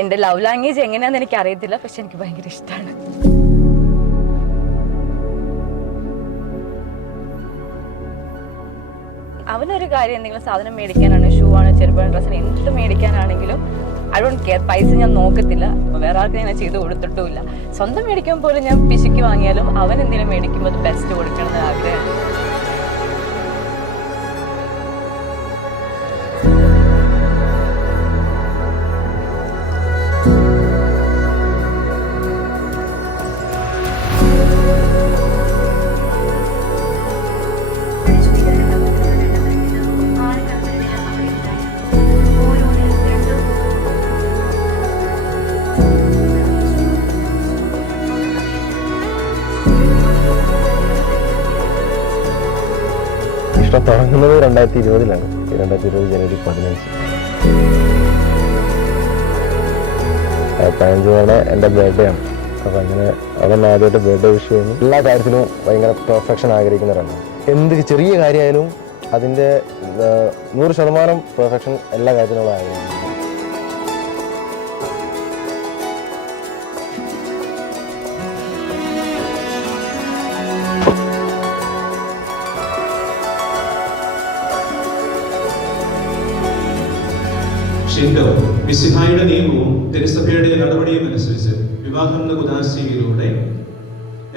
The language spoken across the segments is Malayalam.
എൻ്റെ ലവ് ലാംഗ്വേജ് എങ്ങനെയാണെന്ന് എനിക്ക് അറിയത്തില്ല, പക്ഷെ എനിക്ക് ഭയങ്കര ഇഷ്ടമാണ്. അവനൊരു കാര്യം, എന്തെങ്കിലും സാധനം മേടിക്കാനാണ്, ഷൂ ആണ്, ചെറുപ്പം ഡ്രസ്സിന്, എന്ത് മേടിക്കാനാണെങ്കിലും ഐ ഡോണ്ട് കെയർ. പൈസ ഞാൻ നോക്കത്തില്ല, വേറെ ആർക്കും ഞാൻ ചെയ്ത് കൊടുത്തിട്ടുമില്ല. സ്വന്തം മേടിക്കുമ്പോൾ പോലും ഞാൻ പിശുക്കി വാങ്ങിയാലും അവൻ എന്തെങ്കിലും മേടിക്കുമ്പോൾ അത് ബെസ്റ്റ് കൊടുക്കണം എന്ന് ആഗ്രഹമാണ്. ഇഷ്ടം തുടങ്ങുന്നത് 2020 2020 ജനുവരി 15. 15 എൻ്റെ ബർത്ത്ഡേ ആണ്. അപ്പം അങ്ങനെ അവൻ ആദ്യമായിട്ട് ബർത്ത്ഡേ വിഷ് ചെയ്യുന്നു. എല്ലാ കാര്യത്തിലും ഭയങ്കര പെർഫെക്ഷൻ ആഗ്രഹിക്കുന്ന ഒരാളാണ്. എന്ത് ചെറിയ കാര്യമായാലും അതിൻ്റെ 100% പെർഫെക്ഷൻ എല്ലാ കാര്യത്തിലും ആഗ്രഹിക്കുന്നു. ഷിൻഡോ മിശിഹായുടെ നിയമവും തിരുസഭയുടെ നടപടിയും അനുസരിച്ച് വിവാഹം എന്ന കുദാശയിലൂടെ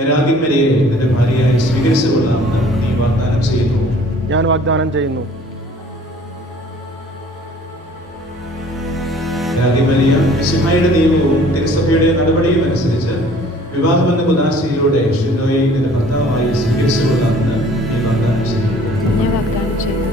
രാഗിമരിയെ നിന്റെ ഭാര്യയായി സ്വീകരിച്ചുകൊള്ളാമെന്ന് നീ വാഗ്ദാനം ചെയ്യുന്നു. ഞാൻ വാഗ്ദാനം ചെയ്യുന്നു. രാഗിമരിയ മിശിഹായുടെ നിയമവും തിരുസഭയുടെ നടപടിയും അനുസരിച്ച് വിവാഹം എന്ന കുദാശയിലൂടെ ഷിൻഡോയെ നിന്റെ ഭർത്താവായി സ്വീകരിച്ചുകൊള്ളാമെന്ന് നീ വാഗ്ദാനം ചെയ്യുന്നു. ഞാൻ വാഗ്ദാനം ചെയ്യുന്നു.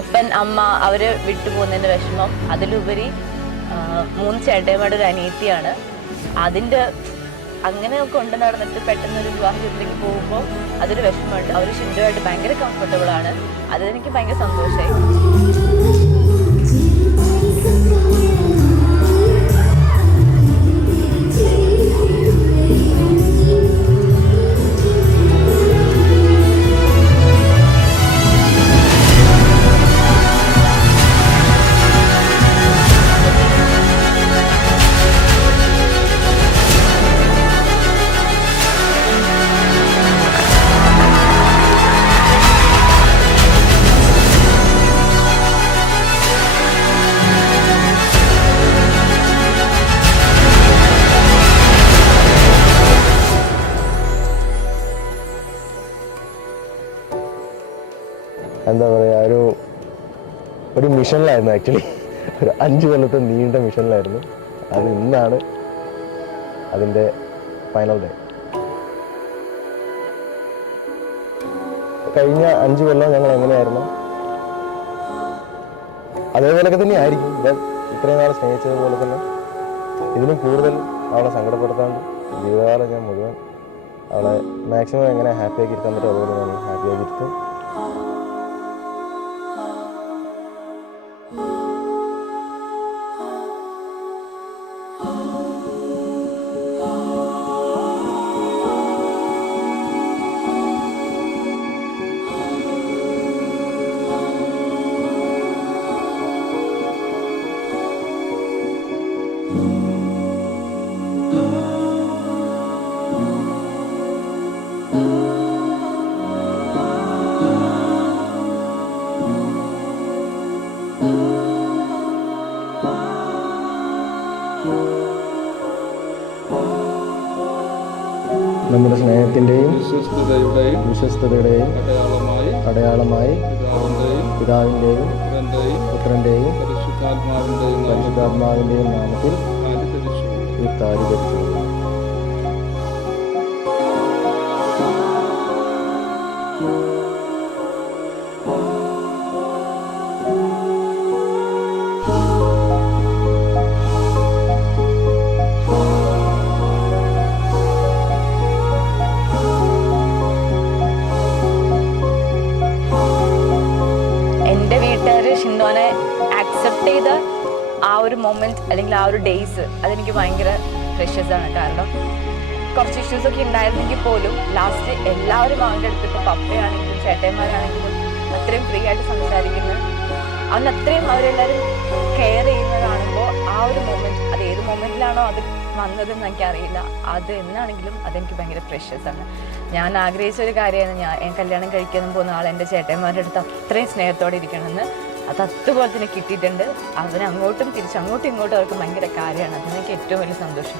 അപ്പൻ അമ്മ അവരെ വിട്ടുപോകുന്നതിൻ്റെ വിഷമം, അതിലുപരി 3 ചേട്ടന്മാരുടെ ഒരു അനിയത്തിയാണ്. അതിൻ്റെ അങ്ങനെയൊക്കെ കൊണ്ട് നടന്നിട്ട് പെട്ടെന്നൊരു വിവാഹ ജീവിതത്തിലേക്ക് പോകുമ്പോൾ അതൊരു വിഷമമുണ്ട്. അവർ ഷിൻഡോയായിട്ട് ഭയങ്കര കംഫർട്ടബിൾ ആണ്. അതെനിക്ക് ഭയങ്കര സന്തോഷമായി. എന്താ പറയുക, ഒരു മിഷനിലായിരുന്നു. ആക്ച്വലി ഒരു 5 കൊല്ലത്തെ നീണ്ട മിഷനിലായിരുന്നു. അത് ഇന്നാണ് അതിൻ്റെ ഫൈനൽ ഡേ. കഴിഞ്ഞ 5 കൊല്ലം ഞങ്ങൾ എങ്ങനെയായിരുന്നു അതേപോലെയൊക്കെ തന്നെ ആയിരിക്കും. ഞാൻ ഇത്രയും നാൾ സ്നേഹിച്ചതുപോലെ തന്നെ ഇതിനും കൂടുതൽ അവളെ സങ്കടപ്പെടുത്താണ്ട് ജീവിതകാലം ഞാൻ മുഴുവൻ അവളെ മാക്സിമം എങ്ങനെ ഹാപ്പിയാക്കി ഇരുത്താൻ പറ്റും അതുപോലെ ഞാൻ ഹാപ്പിയാക്കി ഇരുത്തും. നമ്മുടെ സ്നേഹത്തിൻ്റെയും വിശ്വസ്തതയുടെയും അടയാളമായി പിതാവിൻ്റെയും പുത്രൻ്റെയും പരിശുദ്ധാത്മാവിൻ്റെയും നാമത്തിൽ ഈ താലി ധരിച്ചു. എൻ്റെ വീട്ടുകാർ ഷിൻഡോനെ ആക്സെപ്റ്റ് ചെയ്ത ആ ഒരു മൊമെൻറ്റ് അല്ലെങ്കിൽ ആ ഒരു ഡേയ്സ് അതെനിക്ക് ഭയങ്കര പ്രഷ്യസ് ആണ്. കാരണം കുറച്ച് ഇഷ്യൂസൊക്കെ ഉണ്ടായിരുന്നെങ്കിൽ പോലും ലാസ്റ്റ് എല്ലാവരും അവൻ്റെ അടുത്ത് ഇപ്പോൾ പപ്പയാണെങ്കിലും ചേട്ടന്മാരാണെങ്കിലും അത്രയും ഫ്രീ ആയിട്ട് സംസാരിക്കുന്നത്, അവൻ അത്രയും അവരെല്ലാവരും കെയർ ചെയ്യുന്നത് കാണുമ്പോൾ ആ ഒരു മൊമെൻറ്റ്, അത് ഏത് മൊമെൻറ്റിലാണോ അത് വന്നതെന്ന് എനിക്കറിയില്ല, അത് എന്നാണെങ്കിലും അതെനിക്ക് ഭയങ്കര പ്രഷ്യസ് ആണ്. ഞാൻ ആഗ്രഹിച്ച ഒരു കാര്യമാണ് ഞാൻ കല്യാണം കഴിക്കാൻ പോകുന്ന ആൾ എൻ്റെ ചേട്ടന്മാരുടെ അടുത്ത് അത്രയും സ്നേഹത്തോടെ ഇരിക്കണമെന്ന്. അത് അതുപോലെ തന്നെ കിട്ടിയിട്ടുണ്ട്. അവരങ്ങോട്ടും തിരിച്ചങ്ങോട്ടും ഇങ്ങോട്ടും അവർക്ക് ഭയങ്കര കാര്യമാണ്. അതെനിക്ക് ഏറ്റവും വലിയ സന്തോഷം.